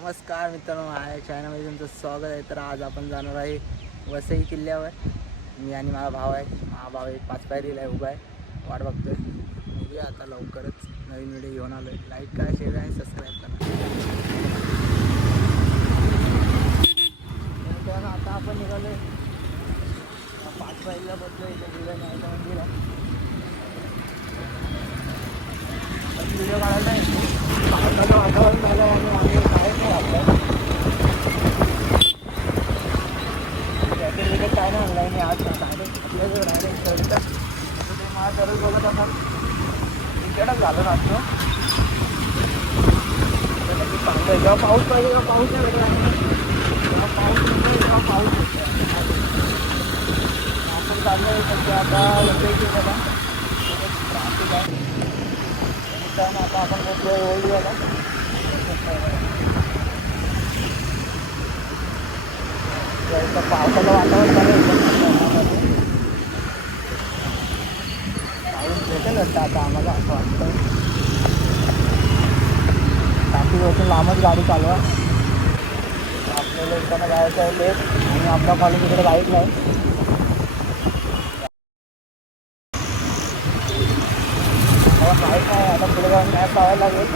नमस्कार मित्रांनो माझ्या चॅनलमध्ये तुमचं स्वागत आहे. तर आज आपण जाणार आहे वसई किल्ल्यावर. मी आणि माझा भाव आहे. माझा भाव एक पाच पायरीला आहे उभा आहे. वाट बघतोय. बघूया आता लवकरच नवीन व्हिडिओ घेऊन आलो आहे लाईक करा शेअर आणि सबस्क्राईब करा. आता आपण निघालो पाच पायरीला बसलो इथे. गेलं नाही मंदिर आहे व्हिडिओ काढायला नाही वातावरण झालं आणि आम्ही बाहेर नाही आपलं काय नाही आणलं मी आज डायरेक्ट आपल्याजवळ डायरेक्ट चढतं ते मला दररोज असतात क्रिकेटच झालं ना चांगलं जेव्हा पाऊस पाहिजे तेव्हा पाऊस नाही. भेटला जेव्हा पाऊस नसतो तेव्हा पाऊस आपण चाललं सध्या आता वसई केलं का ट्राफिक आहे मित्रांनो आता आपण बसलो ओळी पावसाचं वातावरण चालू पाऊस भेटेल वाटतं आता आम्हाला असं वाटतं टाकी बसून लांबच गाडी चालवा आपल्याला इकडनं जायचं आहे लेट आणि आपला कॉलेज इकडे बाईक नाही. favor,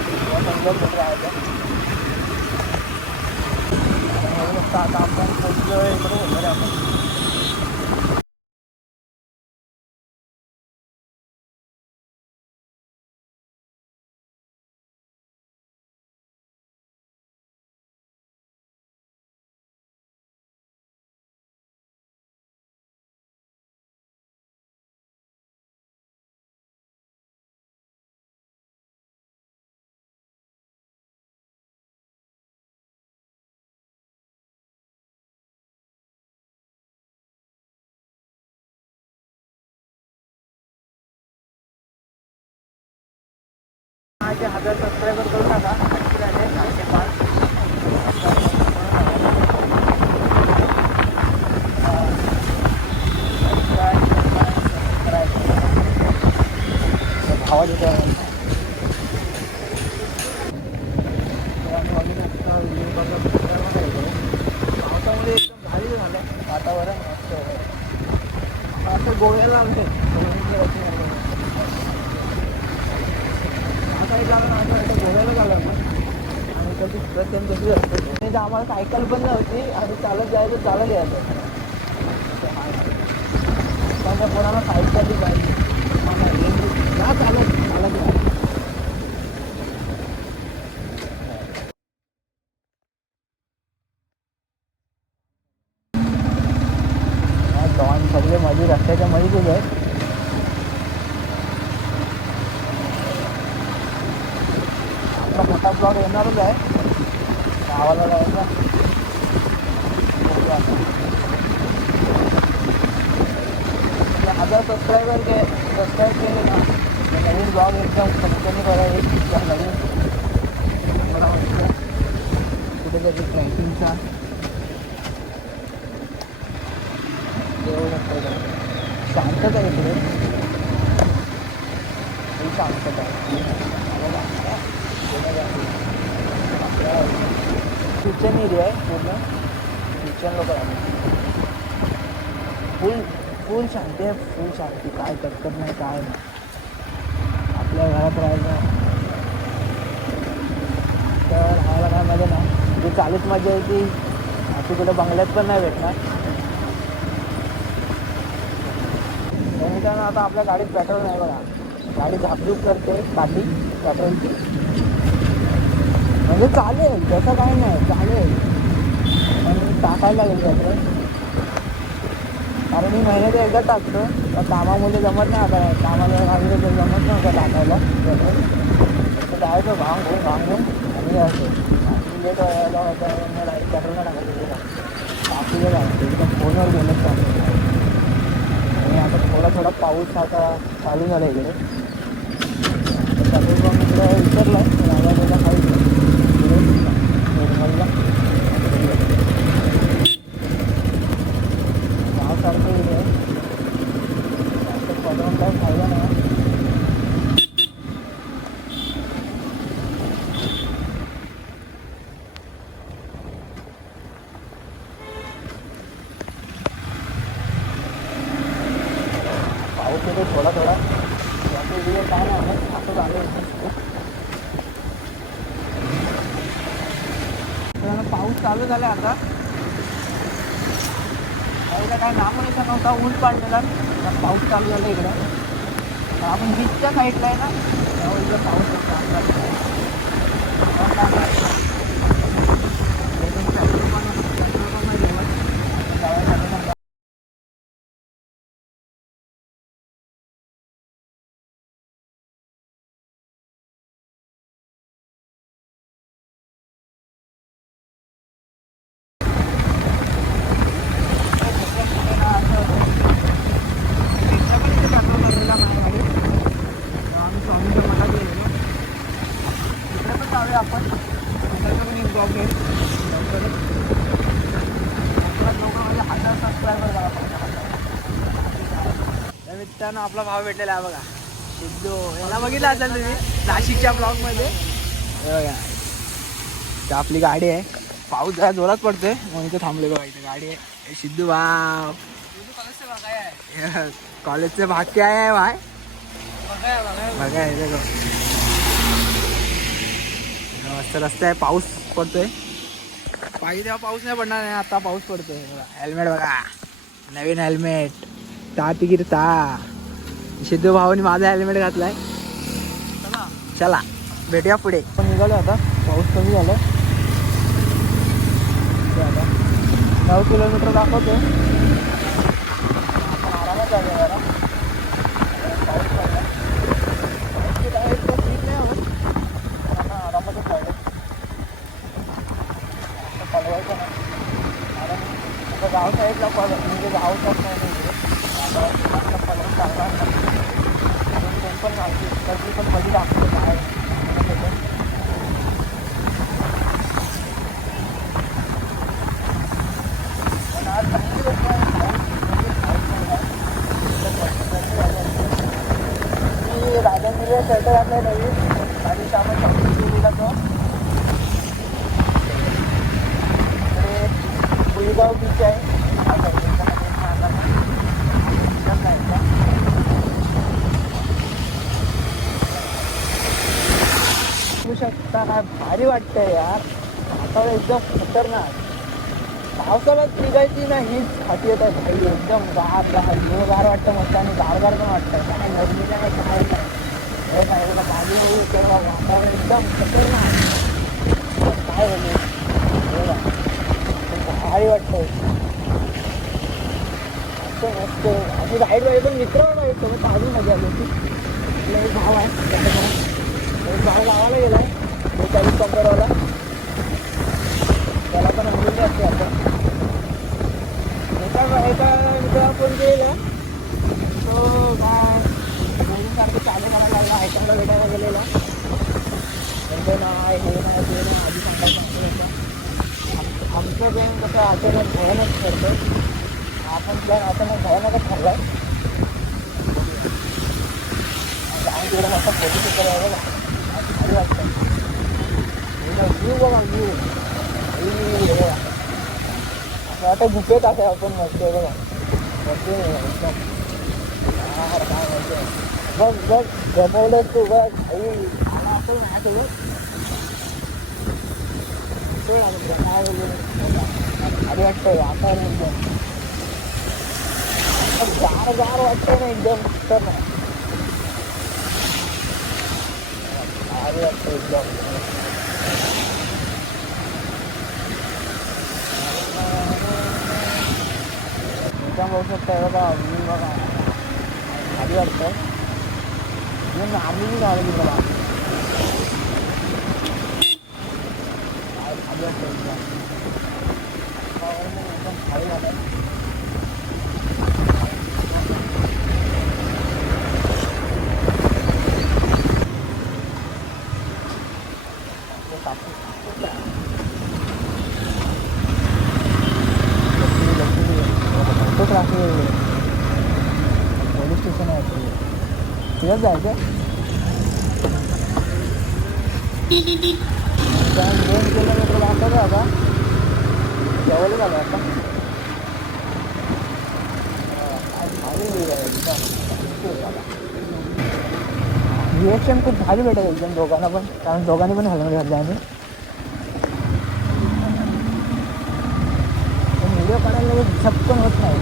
porque. माझे हजार सबस्क्रायबर करू नका आणखी राहिले चारशे पाच आवाज येतो पावसामुळे एकदम भारी झालं वातावरण मस्त असं गोव्याला आले आता एक झालं ना असं वाटतं गोव्याला झालं ना आणि कधी प्रथम कशी असते नाही तर आम्हाला सायकल पण नव्हती आणि चालत जायचं चालत यायचं त्यांना कोणाला सायकल पाहिजे जा चालत चालत या डॉन सगळे मध्ये रस्त्याच्या मध्येच उभे आहेत आपला मोठा ब्लॉग येणारच आहे गावाला जायचा बघूया आता. आपले हजार सबस्क्रायबर के सबस्क्राईब केले ना तर नवीन ब्लॉग एकदम कंटिन्यू करायला एक एकदम नवीन मला वाटतं कुठेतरी ट्रॅकिंगचा देऊ शकतो इकडे. शांतता आहे इकडे ही शांतता आहे. किचन एरिया आहे पूर्ण. किचन लोक फुल फुल शांती आहे फुल शांती काय कटकट नाही काय नाही आपल्या घरात राहायचं. तर राहायला काय मजा ना जी चालूच मजा येते अशी कुठं बंगल्यात पण नाही भेटणार. मित्रांनो आता आपल्या गाडीत पेट्रोल नाही बघा. गाडी झापझूप करते बाकी पेट्रोलची म्हणजे चालेल तसं काही नाही चालेल. पण टाकायला लागेल पेट्रोल कारण मी महिन्यात एकदा टाकतो तर कामामध्ये जमत नाही आता. कामाला लागले तर जमत नव्हतं टाकायला पेट्रोल जायचं भांग घेऊन भांग आणि जायचं लेट व्हायला होतं मला पेट्रोल नाही टाकायचं. टाकीला एकदम फोनवर गेलं चालू आणि आता थोडा थोडा पाऊस आता चालू झाला इकडे. पेट्रोल पंप इकडे उतरला आवाजाला खायचं निर्मलला गावसारखं इकडे जास्त पेट्रोल काय खायला नाही पाऊस चालू झाला आता एवढं काय नामोनिशा नव्हता ऊन पाडलेला. पाऊस चालू झाला इकडं. आपण बीचच्या साईडला आहे ना त्यामुळे इकडं पाऊस होता आपल्याला. लेकिन पेट्रोल पण- पेट्रोल पण नाही जेवत. जायसाठी पण रिक्षा पण इथे पेट्रोल भरलेला नाही गाडी. तर आम्ही स्वामीच्या मठात गेलेलो इकडे पण जाऊया आपण इकडचं पण एक ब्लॉग आहे लवकरच लवकरात लवकर म्हणजे हजार सबस्क्रायबर बघा त्या मित्रानं आपला भाव भेटलेला आहे बघा. सिद्धू याला बघितलं असेल तुम्ही नाशिकच्या ब्लॉकमध्ये हे बघा. आपली गाडी आहे. पाऊस जरा जोरात पडतोय. म्हणून इथे थांबले बघा इथे गाडी आहे. सिद्धू भाव. कॉलेजचे भाग काय आहे भाय बघा मस्त रस्ता आहे पाऊस पडतोय. पाहिजे तेव्हा पाऊस नाही पडणार नाही आता पाऊस पडतोय. बघा हेल्मेट बघा. नवीन हेल्मेट ता तिकीट ता. सिद्धू भाऊनी माझा हेल्मेट घातलाय. चला भेटूया पुढे. पण निघालो आता. पाऊस कमी झाला. नऊ किलोमीटर दाखवतो आरामात जरा पाऊस पडला इतकी काय इतकं स्पीड नाही हवं पण आपण आरामातच जाऊया असं पळवायचं नाही कारण आता गाव साईडला पळ म्हणजे गावचाच नाही ना इकडे आता आता पळवून चालणार नाही म्हणून कोण पण घालते कधी पण कधी दाखवतो काय पण आज चांगली गोष्ट आहे पाऊस म्हणजे पाऊस पडला. मी राजागिरीला शर्ट घातलाय नवीन आणि आपण चौकशीला तो इकडे पुलगाव बीच आहे बघू शकता काय भारी वाटतंय यार. वातावरण एकदम खतरनाक. पावसाळ्यात निघायची ना हीच खाती येत आहे भाई. एकदम गार गार गार वाटतं मस्त आणि गारगार पण वाटतं. काय नदीला नाही काय नाही. हे साईडला बाजू सर्व वातावरण एकदम खतरनाक. काय बोलू भारी वाटतं मस्त मस्त. अशी राईड पण मित्र सोबत अजून मजा आली होती. आपला एक भाव आहे. एक भाव गावाला गेलाय. बेचाळीस पंधरावाला त्याला पण असते आपण. एका एका मित्राला फोन केलेला. तो काय सारखं चालू करायला लागला ऐकायला भेटायला गेलेला. त्यांचं नाही हे नाही ते नाही आधी आमचं आमचं कसं अचानक भयानक ठरतं आपण प्लॅन अचानक भयानकच ठरलाय. आहे तिकडे मस्त फोटो करायला बघा भारी वाटतं व्ह्यू बघा. व्ह्यू असं आता गुफेत आहे आपण मस्त बघा मस्त एकदम काय मस्त बघ बघ जमवलंच तू बघ. आई आपण माझ्यासोबत तो लागलं, काय बोलू भारी वाटतंय वातावरण एकदम असं गार गार वाटतंय ना एकदम तर ना भारी वाटतंय एकदम एकदम बघू शकता बघा व्ह्यू बघा भारी वाटतं म्हणून आम्ही बी झालं की बघा काय भारी वाटतं एकदम वातावरण एकदम भारी झालं ते कापूस कापूस आहे. Lakshmi Lakshmi photo traffic police station आहे ते. तिथंच जायचं त्या दोन किलोमीटर दाखवलं आता जवळ झालं आता रिएक्शन खूप भारी भेटेल एकदम दोघांना पण. कारण दोघांनी पण हेल्मेट घातलं आम्ही. व्हिडिओ काढायला लगेच झपकन होत नाही.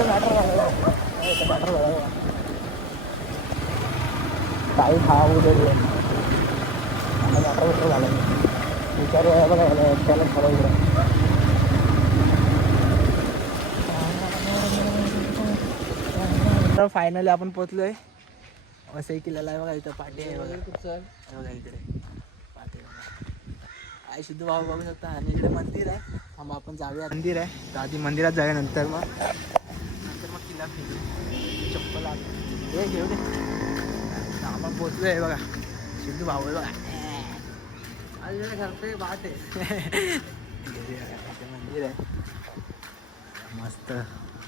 मॅटर झालं. मॅटर झालं. काही हा दे मॅटर झालं. विचार बघा त्याला ठरवलं तर फायनली आपण पोचलोय वसई किल्ल्याला आहे बघा इथं पाटी आहे बघा. बघा इकडे. पाठी आई शुद्ध भाऊ बघू शकता. आणि इकडे मंदिर आहे. मग आपण जाऊया. मंदिर आहे. तर आधी मंदिरात जाऊया नंतर मग. नंतर मग किल्ला फिरू. चप्पल आण. हे घेऊ दे. आपण आपण आहे बघा. सिद्धू भाऊ आहे बघा. घरचे बाट आहे. मंदिर आहे. मस्त.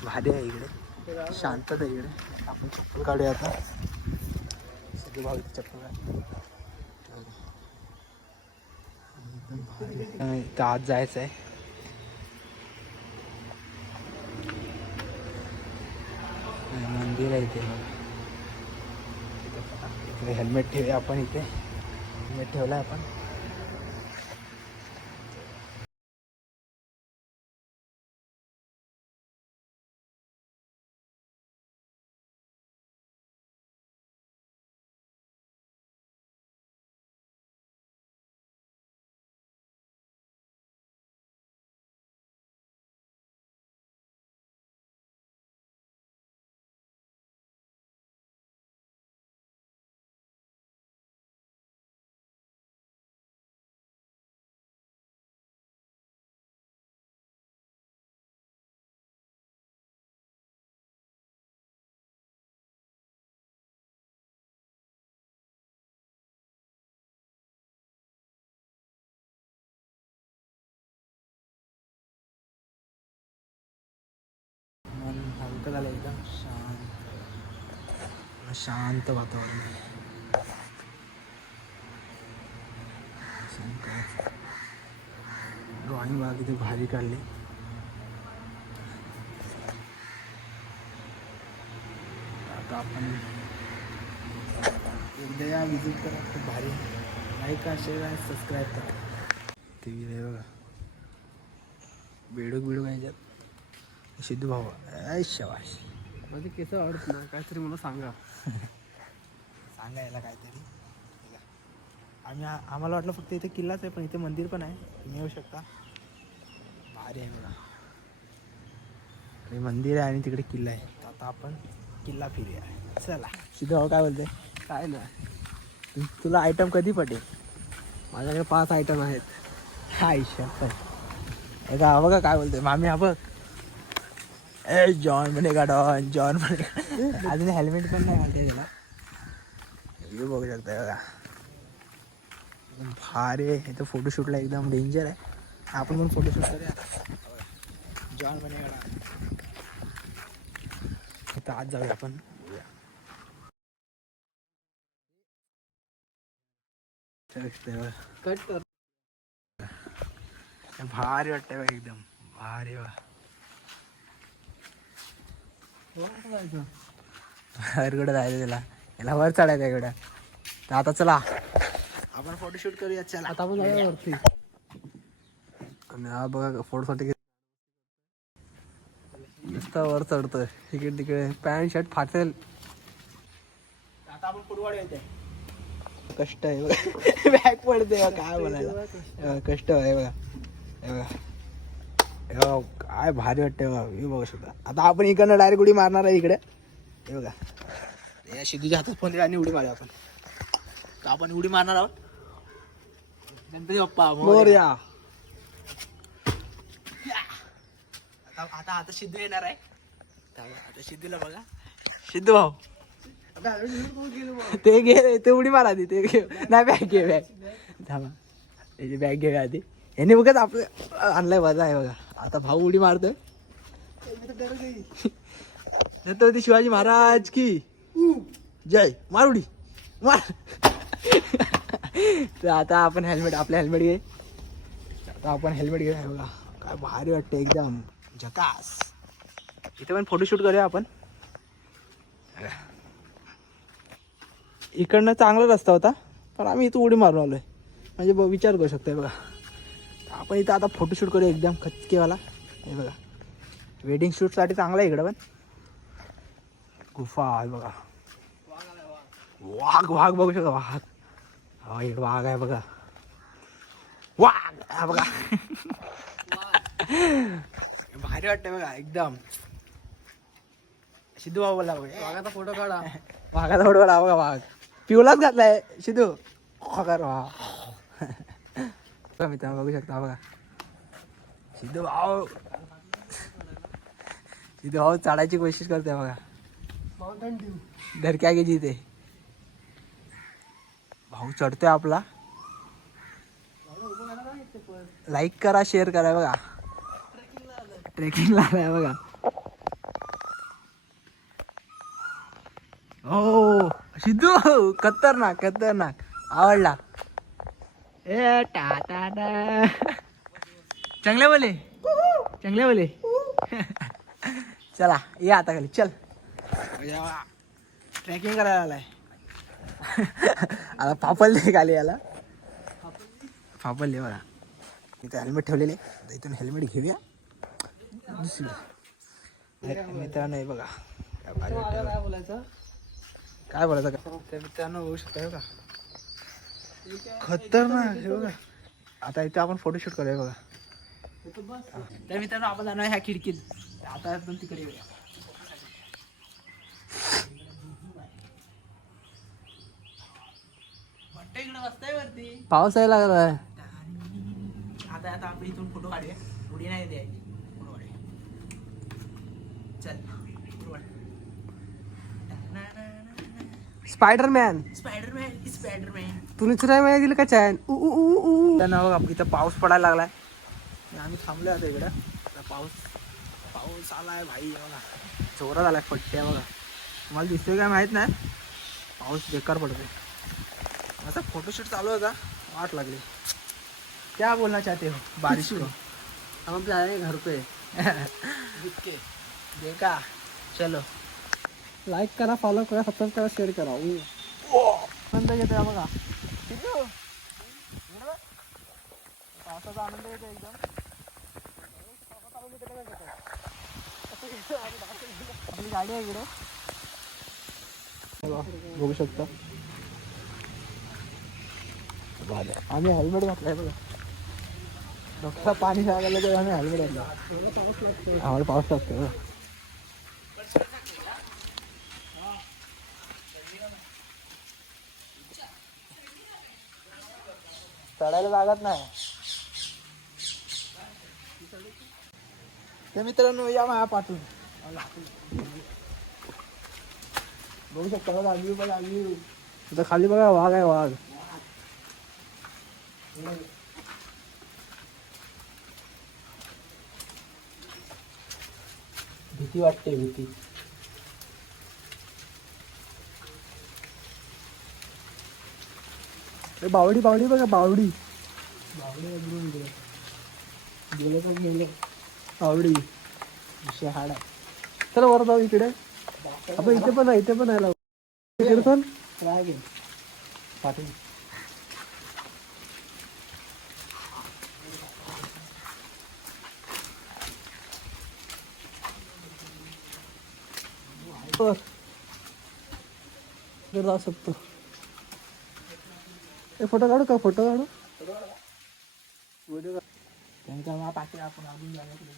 भारी आहे इकडे. शांतता आहे इकडे आपण चप्पल काढूया आता. सिद्धू भाऊ चप्पल काढ इथं जायचं आहे. मंदिर आहे इथे इथे हेल्मेट ठेवूया आपण इथे. हेल्मेट ठेवला आपण. शांत वातावरण आहे. ड्रॉइंग बघा किती भारी काढली. आता आपण एकदा या विजिट करा खूप भारी. लाईक शेअर आणि सबस्क्राईब करा. ते व्ही बघा. बेडूक बिडूक ह्याच्यात सिद्धू भाऊ ऐ शबाश माझे केस आवडत ना काहीतरी मला सांगा. सांगायला काहीतरी. आम्ही आम्हाला वाटलं फक्त इथे किल्लाच आहे पण इथे मंदिर पण आहे. तुम्ही येऊ शकता. भारी आहे बघा. हे मंदिर आहे आणि तिकडे किल्ला आहे. आता आपण किल्ला फिरूया. चला. सिद्धू काय बोलते काय नाही. तु- तुला आयटम कधी पटेल? माझ्याकडे पाच आयटम आहेत. आयुष्यात पण. हे का बघा काय बोलते मामी हा बघ. ए जॉन म्हणे का डॉन जॉन म्हणे अजून हेल्मेट पण नाही घालते त्याला हे बघू शकता बघा. एकदम भारी आहे. इथं फोटोशूटला एकदम डेंजर आहे. आपण पण फोटोशूट करूया जॉन म्हणे का इथं आज जाऊया आपण. कट कर. भारी वाटतंय बघ एकदम भारी वा वरकडे जायचं त्याला. याला वर चढायचं इकडं. तर आता चला. आपण फोटोशूट करूया चला. आता आपण जाऊया वरती. आणि हा बघा फोटोसाठी नुसता वर चढतोय. इकडे तिकडे पॅन्ट शर्ट फाटेल. आता आपण कुरवाड येते कष्ट आहे बघा. बॅग पडते काय बोलायला. बघा, कष्ट आहे बघा. हे बघा. हे काय भारी वाटतंय बघा हे बघू आता आपण इकडनं डायरेक्ट उडी मारणार आहे इकडे. हे बघा. या शिदूच्या हातात फोन दिला आणि उडी मारूया आपण. तर आपण उडी मारणार आहोत. गणपती बाप्पा मोरया. आता आता आता सिद्धू येणार आहे. आता सिद्धूला बघा. सिद्धू भाऊ. ते घे ते उडी मारा आधी ते घे. नाही बॅग घे बॅग. थांबा. त्याची बॅग घे आधी. यांनी बघत आपलं आणलाय वजा आहे बघा. आता भाऊ उडी मारतोय. छत्रपती शिवाजी महाराज की? जय. मार उडी. मार. तर आता आपण हेल्मेट आपलं हेल्मेट घे. आता आपण हेल्मेट घे बघा. काय भारी वाटतं एकदम. झकास. इथे पण फोटोशूट करूया आपण. इकडनं चांगला रस्ता होता पण आम्ही इथं उडी मारून आलोय. म्हणजे विचार करू शकतोय बघा. आपण इथं आता फोटोशूट करूया एकदम खचकेवाला. हे बघा. वेडिंग शूटसाठी चांगला आहे इकडं पण. गुफा आहे बघा. वाघ वाघ बघू शकता वाघ. हा इकडे वाघ आहे बघा. वाघ हा बघा. भारी वाटतंय बघा एकदम. सिद्धू भाऊ बोला बघा. वाघाचा फोटो काढा. वाघाचा फोटो काढा बघा वाघ. पिवलाच घातलाय. सिद्धू. खकर वा बघा बघू शकता बघा सिद्धू भाऊ सिद्धू भाऊ चढायची कोशिश करते बघा माउंटन ड्यू धरक्या गेली ते भाऊ चढतोय आपला लाईक करा शेअर करा बघा ट्रेकिंगला आलाय बघा हो सिद्धू खतरनाक खतरनाक आवडला ए टा टा. टा चांगले बोले? चांगले बोले? चला ये आता खाली चल. ट्रेकिंग करायला आलाय. आता फापलले खाली याला. फापलले बघा. इथे हेल्मेट ठेवलेले. आता इथून हेल्मेट घेऊया. दुसरी मित्रांनो हे बघा. काय बोलायचं? काय बोलायचं? का त्या मित्रांनो बघू शकता बघा. खतरनाक हे बघा. आता इथे आपण फोटोशूट करूया बघा. तर मित्रांनो आपण जाणार ह्या खिडकीत. आता आपण तिकडे येऊया. पाऊस यायला लागलाय आता आता आपण इथून फोटो काढूया. उडी नाही द्यायची फोटो काढूया चल. स्पायडरमॅन स्पायडरमॅन स्पायडरमॅन तुला चिराय माहिती दिलं का चॅन ऊ ऊ त्यांना बघा इथं पाऊस पडायला लागलाय. आम्ही थांबलो आता इकडं. पाऊस पाऊस आलाय भाई बघा. जोरात आलाय फट्ट्या बघा. तुम्हाला दिसतोय काय माहीत नाही? पाऊस बेकार पडतोय. आता फोटोशूट चालू होता वाट लागली. क्या बोलना चाहते हो? बारिश को. हम जा रहे हैं घर पे. देखा. चलो. लाईक करा फॉलो करा सबस्क्राईब करा शेअर करा. आनंद घेतोय बघा. किती हो? पावसाचा आनंद येतो एकदम. आपली गाडी आहे इकडे. बघू शकता. आम्ही हेल्मेट घातलाय बघा. डॉक्टर पाणी सांगायला तर आम्ही हेल्मेट घातलं आम्हाला पाऊस लागतो चढायला लागत नाही. तर मित्रांनो या माया पाठवून बघू शकता बघा बघा खाली बघा वाघ आहे वाघ. भीती वाटते भीती. ए, बावडी बावडी बघा बावडी. गेले पण गेले आवडी विषय हाड आहे. चला वर जाऊ इकडे. आपण इथे पण आहे इथे पण आहे लावू. इकडे वर. इकडे जाऊ शकतो. ए फोटो काढू का? फोटो काढू? व्हिडिओ आपण अजून जाण्याकडे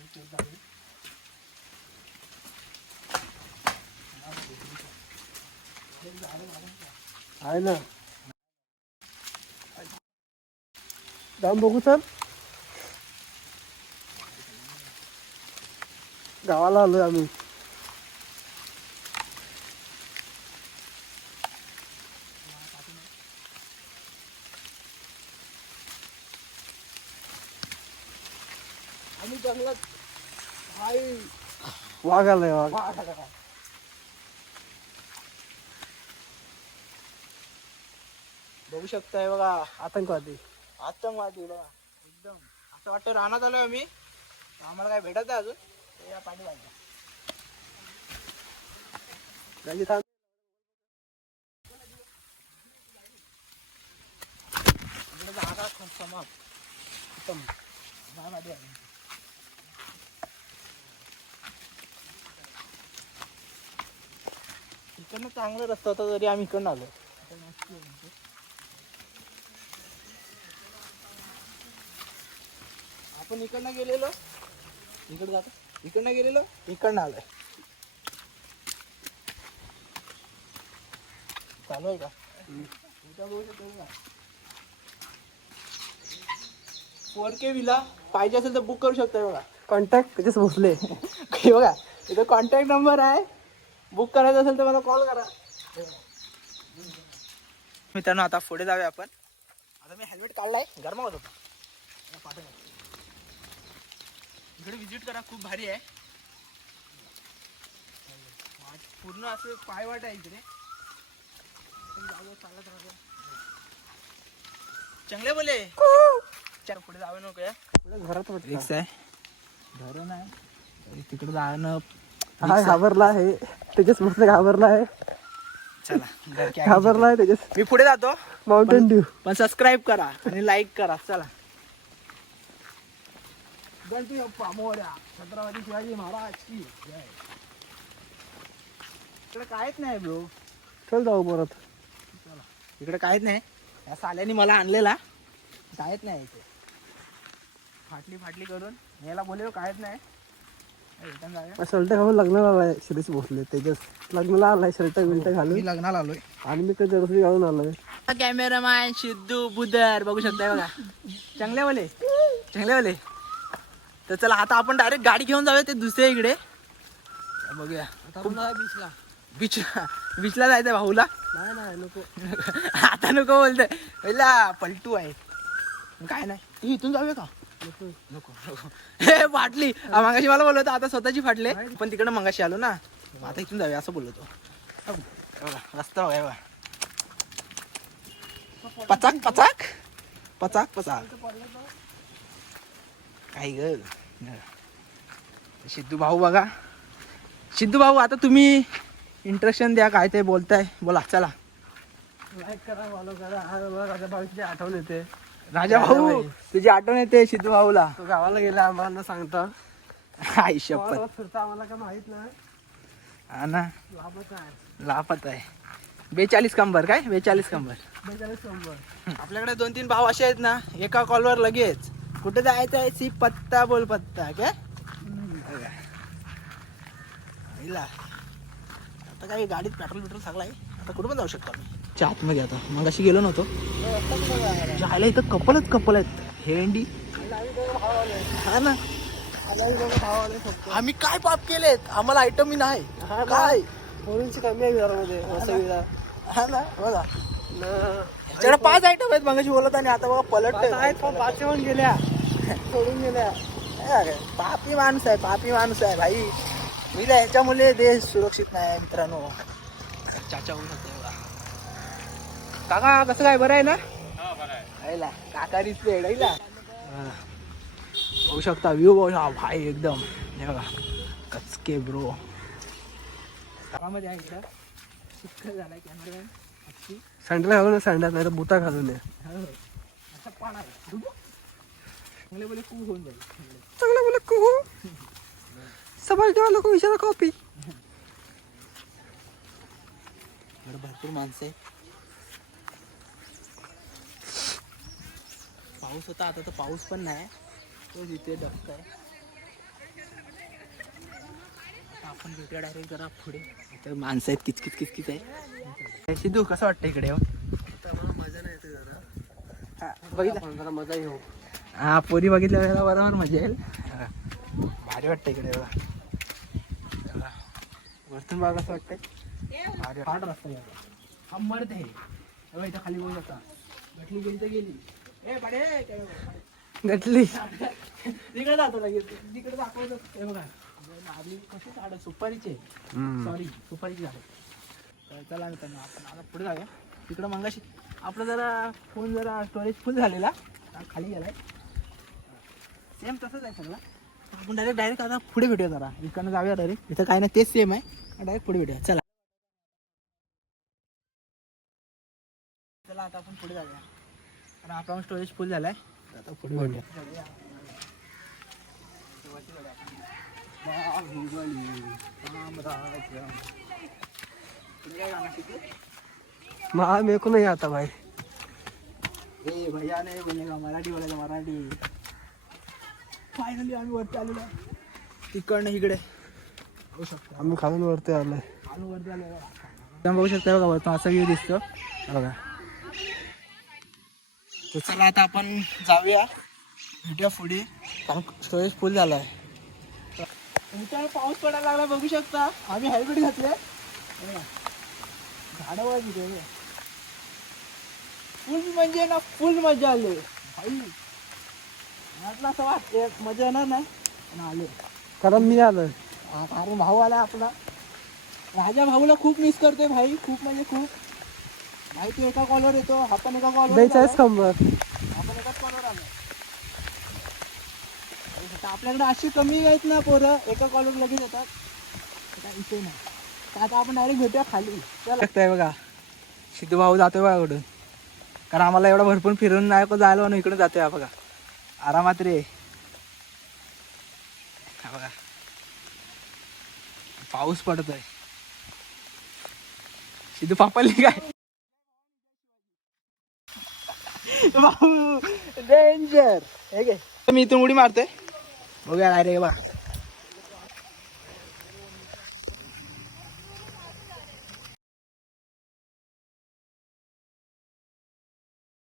आहे ना. जाऊन बघू सर गावाला आलोय आम्ही. वाघ आलाय वाघ बघू. शकताय बघा आतंकवादी. आतंकवादी बघा. एकदम. असं वाटतं रानात आलोय आम्ही. आम्हाला काय भेटत आहे अजून. या इकडे जागा खूप समाप्त इकडनं चांगला रस्ता होता तरी आम्ही इकडनं आलो. आपण इकडनं गेलेलो. इकडे जातो. इकडनं गेलेलो. इकडनं आलोय. चालू आहे का? फोर के विला पाहिजे असेल तर बुक करू शकता बघा. कॉन्टॅक्ट त्याच्याच भोसले हे बघा इथं कॉन्टॅक्ट नंबर आहे. बुक करायचं असेल तर मला कॉल करा. मित्रांनो आता पुढे जाऊया आपण. आता मी हेल्मेट काढलाय गरमावत होता. इकडे विजिट करा खूप भारी आहे. वाट- पूर्ण असं पायवाट आहे इकडे. चालत राहूया. चांगले बोले. चल पुढे जावं नको या. घरात. रिक्स आहे. धरण आहे तिकडे जाणं हा घाबरला आहे. त्याच्याच भोसले घाबरला आहे. चला. घाबरला आहे त्याच्याच मी पुढे जातो. माउंटेन ड्यू पण सबस्क्राईब करा आणि लाईक करा. चला. गणपती बाप्पा मोर्या छत्रपती शिवाजी महाराज की जय. इकडे काहीच नाही ब्रो. चल जाऊ परत. इकडे काहीच नाही. या साल्याने मला आणलेला. काहीच नाही इथे. फाटली फाटली करून. याला बोललो काहीच नाही. शर्ट घालून लग्नाला आलाय शिरीष भोसले. त्याच्याच लग्नाला आलाय शर्ट बिल्ट घालून. लग्नाला आलोय. आणि मी ते जर्सी घालून आलोय. कॅमेरामॅन सिद्धू बुदर बघू शकताय बघा. चांगले वाले चांगले वाले तर चला आता आपण डायरेक्ट गाडी घेऊन जाऊया ते दुसऱ्या इकडे. बघूया. बीचला बीच बीचला जायचंय भाऊला. नाही नाही नको. आता नको बोलतोय. पहिला पलटू आहे. काय नाही. तू इथून जाऊया का? नको नको. हे फाटली. हा, मगाशी मला बोलत होता, आता स्वतःची फाटले. पण तिकडे मगाशी आलो ना. मग आता इथून जाऊया असं बोलतो बघा रस्ता बघा हे बघा. पचाक पचाक. पचाक पचाक. काय ग? सिद्धू भाऊ बघा. सिद्धू भाऊ आता तुम्ही इंट्रक्शन द्या काय ते बोलताय. बोला चला. लाईक करा फॉलो करा. हा मला राजा भाऊची आठवण येते. राजा भाऊ तुझी आठवण येते सिद्धू भाऊला. तो गावाला गेला आम्हाला सांगता. आई शपथ. फिरता आम्हाला काय माहीत नाही. हा ना? लाभच आहे. लापत आहे. बेचाळीस कंबर काय? बेचाळीस कंबर. बेचाळीस शंभर आपल्याकडे दोन तीन भाव असे आहेत ना एका कॉलवर लगेच. कुठे जायचं आहे? सी पत्ता बोल पत्ता काय. आता काय गाडीत पेट्रोल पेट्रोल सगळं आहे. आता कुठं पण जाऊ शकतो आम्ही? च्या आतमध्ये आता. मग अशी गेलो नव्हतो. जायला इथं कपलच कपल आहेत. हेंडी हा ना. आम्ही काय पाप केलेत? आम्हाला आयटम नाही. हा. काय? पोरींची कमी आहे वसईला हा ना. बघा. ना. त्याच्याकडे पाच आयटम आहेत मगाशी बोलत आणि आता बघा पलट आहेत पण पाच येऊन गेल्या. सोडून गेल्या. पापी माणूस आहे पापी माणूस आहे भाई. मिला ह्याच्यामुळे देश सुरक्षित नाही मित्रांनो. चाचा होऊ शकते काका कसं काय? बरं आहे ना? आईला, काका दिसले आईला. हा. बघू शकता व्ह्यू बघू शकता. भाई एकदम. हे बघा. कचके ब्रो काकामध्ये आहे इकडं. सुक्क सँडल घालून नाही तर बुता घालून ये. हो. असा पाण. चांगले बोले कू होऊन जाईल. चांगलं बोला कुहू सबाज देवा लोक विचारा कॉपी भरपूर माणसं आहे. पाऊस होता आता तर पाऊस पण नाही. तो इथे डबका आहे. आपण भेटूया डायरेक्ट जरा पुढे. इथे माणसं आहेत किचकिच किचकिच आहे. सिद्धू कसं वाटतं इकडे? मजा नाही येते जरा. हा, बघितलं. जरा मजा घेऊ. हा पोरी बघितल्या वेळेला बरोबर मजा येईल. भारी वाटतं इकडे बघा. वरतून बघा कसं वाटतंय. भारी हार्ड रस्ता. हा मर्द आहे इथं खाली बघू शकता. गटली गेली तर गेली. गटली तिकडे जातो लगेच. तिकडे दाखवतो. हे बघा. आपली कशी झाडं? सुपारीचे. सॉरी सुपारीची झाडं. चला मित्रांनो आपण आता पुढे जाऊया. तिकडं मंगाशी आपला जरा फोन जरा स्टोरेज फुल झालेला. खाली गेलाय. सेम तसंच आहे सगळं. आपण डायरेक्ट डायरेक्ट आता पुढे भेटूया जरा. इकडनं जाऊया डायरेक्ट इथं काय नाही तेच सेम आहे. डायरेक्ट पुढे भेटूया. चला. चला आता आपण पुढे जाऊया. कारण आपला स्टोरेज फुल झालाय. तर आता शिकू? महा मेरे को नहीं आता भाई. ए भैया नाही बनेगा मराठी बोलायचं मराठी. फायनली आम्ही वरती आलेलो. तिकडनं इकडे. आम्ही खालून वरती आलोय. आम्ही वरती आलो बघू शकता बघा वरतून असा व्ह्यू दिसतो. बघा. तर चला आता आपण जाऊया. भेटूया पुढे. कारण स्टोरेज फुल झाला आहे तुमच्याकडे पाऊस पडायला लागला बघू शकता. आम्ही हेल्मेट घातले झाडं तिथे फुल म्हणजे ना फुल मजा आली. भाई म्हटलं असं वाटते मजा येणार नाही. पण आले कारण मी आलोय. हा, कारण भाऊ आला आपला. राजा भाऊला खूप मिस करतोय भाई. खूप म्हणजे खूप. भाई तू एका कॉलवर येतो? आपण एका कॉलवर बेचाळीस कंबर आपण एकाच कॉलवर आलो. आपल्याकडे अशी कमी आहेत ना पोरं एका कॉलवर लगेच येतात. विषय नाही. आता आपण डायरेक्ट भेटूया खाली. लागतंय बघा. सिद्धू भाऊ जातोय बघा इकडून कारण आम्हाला एवढं भरपूर फिरून नाही को जायला म्हणून इकडून जातोय बघा. आरामात रे. हा बघा. पाऊस पडतोय. सिद्धू पापडली काय भाऊ डेंजर हे मी इथून उडी मारतोय. बघूया अरे बा